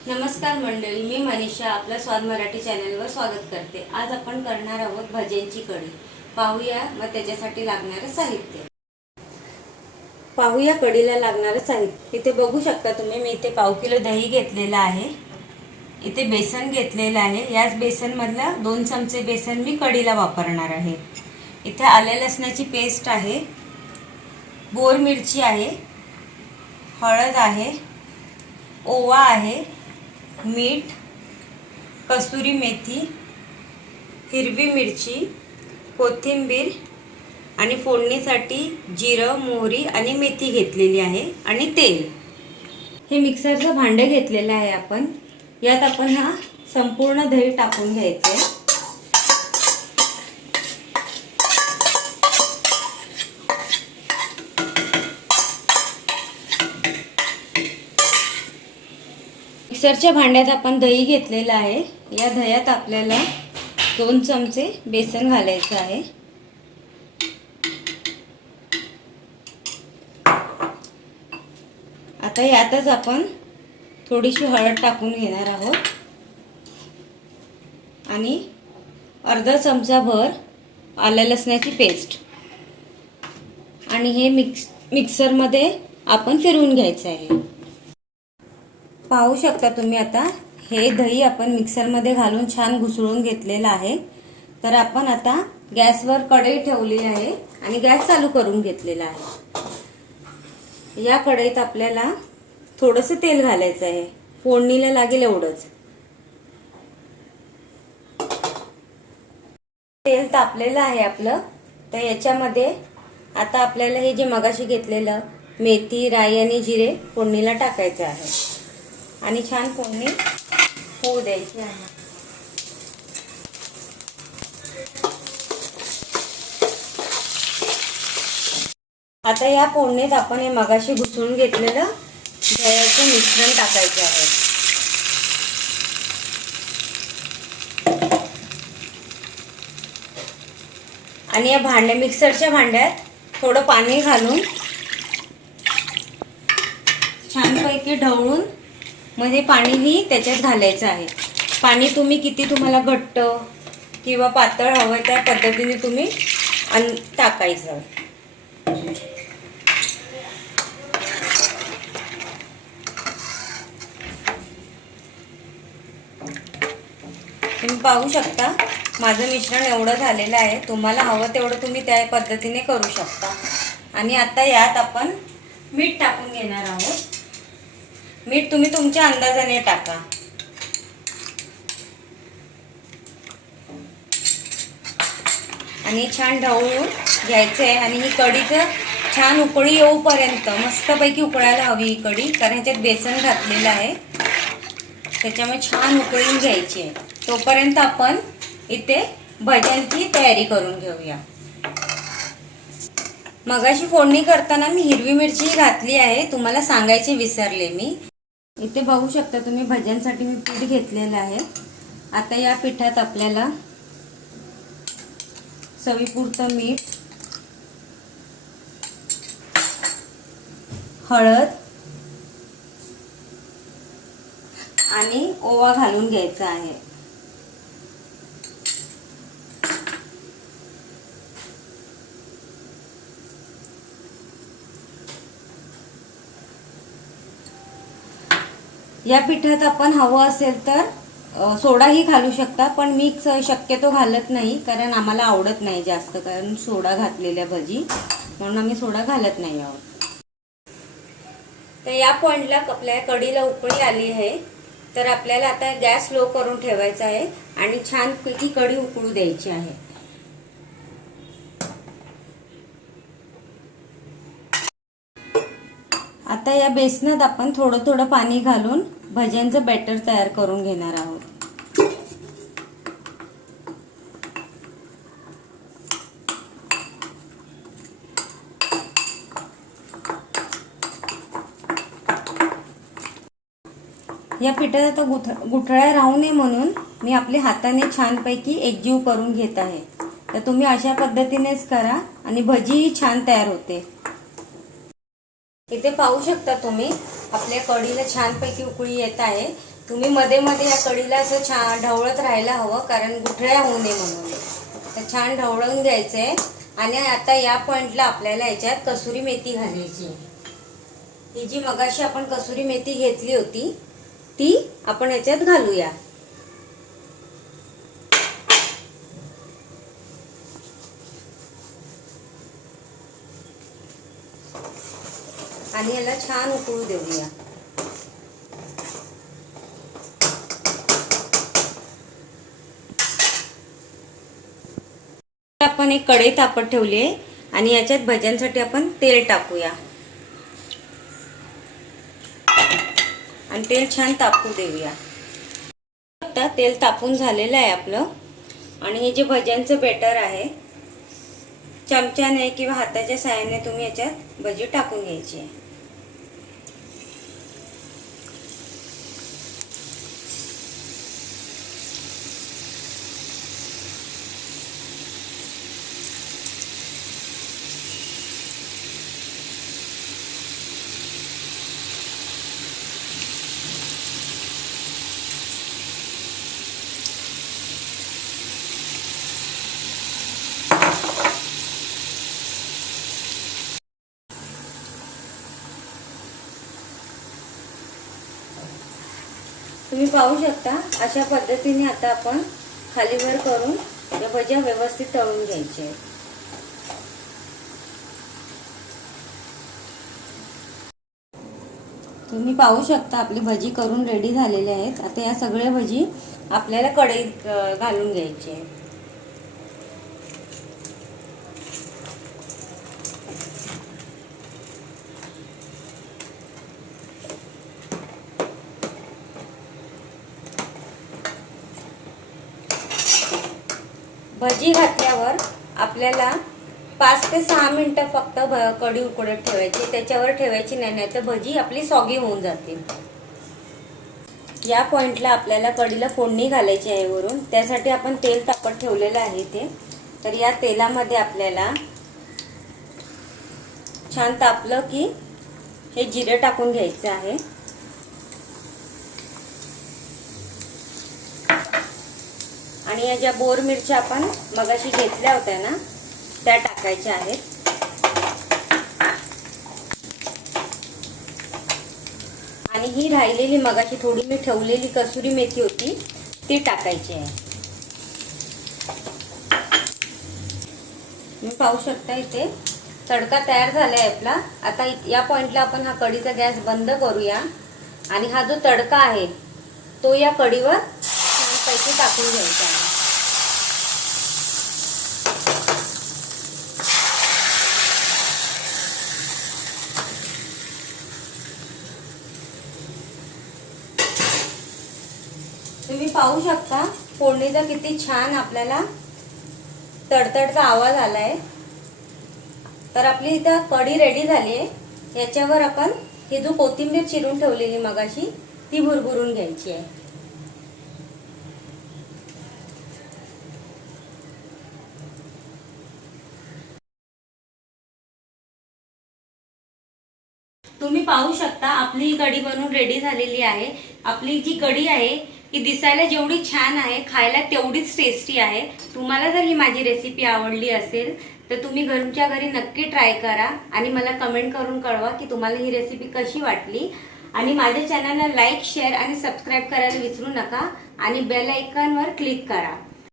नमस्कार मंडळी, मी मनीषा आपल्या स्वाद मराठी चॅनलवर स्वागत करते। आज आपण करणार आहोत भज्यांची कढी। पाहूया मग त्याच्यासाठी लागणारे साहित्य। पाहूया कढीला लागणारे साहित्य। इथे बघू शकता तुम्ही, मी इथे पाव किलो दही घेतलेला आहे। इथे बेसन घेतलेलं आहे। याच बेसन मधला 2 चमचे बेसन मी कढीला वापरणार आहे। इथे आले लसणाची पेस्ट आहे, बोर मिरची आहे, हळद आहे, ओवा आहे, मीठ, कसुरी मेथी, हिरवी मिरची, कोथिंबीर आणि फोडणीसाठी जिरं, मोहरी आणि मेथी घेतलेली आहे आणि तेल। हे मिक्सरचं भांडे घेतलेलं आहे आपण। यात आपण हा संपूर्ण दही टाकून घ्यायचे। मिक्सरच्या भांड्यात आपण दही घेतलेलं आहे। या दह्यात आपल्याला 2 चमचे बेसन घालायचं आहे। आता यातच आपण थोडीशी हळद टाकून घेणार आहोत आणि अर्धा चमचा भर आलं लसणाची पेस्ट आणि हे मिक्सरमध्ये आपण फिरवून घ्यायचं आहे। पाहू शकता तुम्ही, आता हे दही आपण मिक्सरमध्ये घालून छान घुसळून घेतलेलं आहे। तर आपण आता गॅसवर कढई ठेवली आहे आणि गॅस चालू करून घेतलेला आहे। या कढईत आपल्याला थोडंसं तेल घालायचं आहे, फोडणीला लागेल एवढंच। तेल तापलेलं आहे आपलं। तर याच्यामध्ये आता आपल्याला हे जे मगाशी घेतलेलं मेथी, राई आणि जिरे फोडणीला टाकायचं आहे आणि छान फोडणी होऊ द्यायची आहे। आता या फोडणीत आपण हे मगाशी घुसळून घेतलेलं दह्याचं मिश्रण टाकायचं आहे आणि या मिक्सरच्या भांड्यात थोडं पाणी घालून छानपैकी ढवळून मध्ये पाणीही त्याच्यात घालायचं आहे। पाणी तुम्हाला घट्ट किंवा पातळ हवं त्या पद्धतीने तुम्ही टाकायचं। तुम्ही पाहू शकता माझं मिश्रण एवढं झालेलं आहे। तुम्हाला हवं तेवढं तुम्ही त्या पद्धतीने करू शकता। आणि आता यात आपण मीठ टाकून घेणार आहोत। मीठ तुम्ही तुमच्या अंदाजाने टाका आणि छान ढवळून घ्यायचं आहे। आणि ही कढीचं छान उकळी येऊपर्यंत मस्तपैकी उकळायला हवी ही कढी, कारण ह्याच्यात बेसन घातलेलं आहे त्याच्यामुळे छान उकळून घ्यायची आहे। तोपर्यंत आपण इथे भज्यांची तयारी करून घेऊया। मगाशी फोडणी करताना मी हिरवी मिरची घातली आहे, तुम्हाला सांगायचे विसरले मी। इथे बघू शकता तुम्ही, भज्यांसाठी मी पीठ घेतलेलं आहे। आता या पिठात आपल्याला चवीपुरतं मीठ, हळद आणि ओवा घालून घ्यायचा आहे। या पिठात आपण हवं असेल तर सोडाही घालू शकता, पण मी शक्यतो घालत नाही कारण आम्हाला आवडत नाही जास्त, कारण सोडा घातलेल्या भजी, म्हणून आम्ही सोडा घालत नाही आहोत। तर या पॉइंटला आपल्या कढीला उकळी आली आहे। तर आपल्याला आता गॅस लो करून ठेवायचा आहे आणि छानपैकी कढी उकळू द्यायची आहे। आता या बेसनात आपण थोडं थोडं पाणी घालून भज्यांचं बॅटर तयार करून घेणार आहोत। या पिठात आता गुठळ्या राहू नये म्हणून मी आपल्या हाताने छानपैकी एकजीव करून घेत आहे। तर तुम्ही अशा पद्धतीनेच करा आणि भजी छान तयार होते। इथे पाहू शकता तुम्ही, आपल्या कढीला छानपैकी उकळी येत आहे। तुम्ही मध्ये मध्ये या कढीला असं छान ढवळत राहायला हवं, कारण गुठळ्या होऊ नये म्हणून. तर छान ढवळून घ्यायचंय. आणि आता या पॉइंटला आपल्याला याच्यात कसुरी मेथी घालायची. ही जी मगाशी आपण कसुरी मेथी घेतली होती ती आपण याच्यात घालूया. आणि याला छान उकळू देऊया. आपण एक कढई तापत ठेवली आहे आणि याच्यात भज्यांसाठी आपण तेल टाकूया आणि तेल छान तापू देऊया. आता तेल तापून झालेलं आहे आपलं. आणि हे जे भज्यांचं बेटर आहे, चमच्याने किंवा हाताच्या साहाय्याने तुम्ही याच्यात भजी टाकून घ्यायची आहे. तुम्ही पाहू शकता अशा पद्धतीने आता आपण खालीवर करून या भज्या व्यवस्थित तळून घ्यायच्या आहेत. तुम्ही पाहू शकता आपली भजी करून रेडी झालेली आहेत. आता या सगळ्या भजी आपल्याला कढईत घालून घ्यायची आहे. भजी घातल्यावर आपल्याला 5 ते 6 मिनिटं फक्त कढी उकडत ठेवायची, त्याच्यावर ठेवायची नाही, तर भजी आपली सॉगी होऊन जातील. या पॉइंटला आपल्याला कढीला फोडणी घालायची आहे वरून. त्यासाठी आपण तेल तापत ठेवलेलं आहे ते. तर या तेलामध्ये आपल्याला छान तापलं की हे जिरे टाकून घ्यायचं आहे. आणि या ज्या बोर मिरच्या आपण मगाशी घेतल्या होत्या ना, त्या टाकायच्या आहेत. आणि ही राहिलेली मगाशी थोडी मी ठेवलेली कसुरी मेथी होती ती टाकायची आहे. तुम्ही पाहू शकता इथे तडका तयार झालाय आपला. आता या पॉइंटला आपण हा कढीचा गॅस बंद करूया आणि हा जो तडका आहे तो या कढीवर छानपैकी टाकून घ्यायचा आहे. तुम्ही पाहू शकता फोडणीचा किती छान आपल्याला तडतडचा आवाज आलाय. तर आपली इथं कढी रेडी झाली आहे. याच्यावर आपण ही जो कोथिंबीर चिरून ठेवलेली मगाशी ती भुरभुरून घ्यायची आहे. तुम्ही पाहू शकता आपली ही कढी बनवून रेडी झालेली आहे. आपली जी कढी आहे ही दिसायला जेवढी छान आहे, खायला तेवढीच टेस्टी आहे. तुम्हाला जर ही माझी रेसिपी आवडली असेल तर तुम्ही घरच्या घरी नक्की ट्राय करा आणि मला कमेंट करून कळवा की तुम्हाला ही रेसिपी कशी वाटली. आणि माझ्या चॅनलला लाईक, शेअर आणि सबस्क्राईब करायला विसरू नका आणि बेल आयकॉनवर क्लिक करा.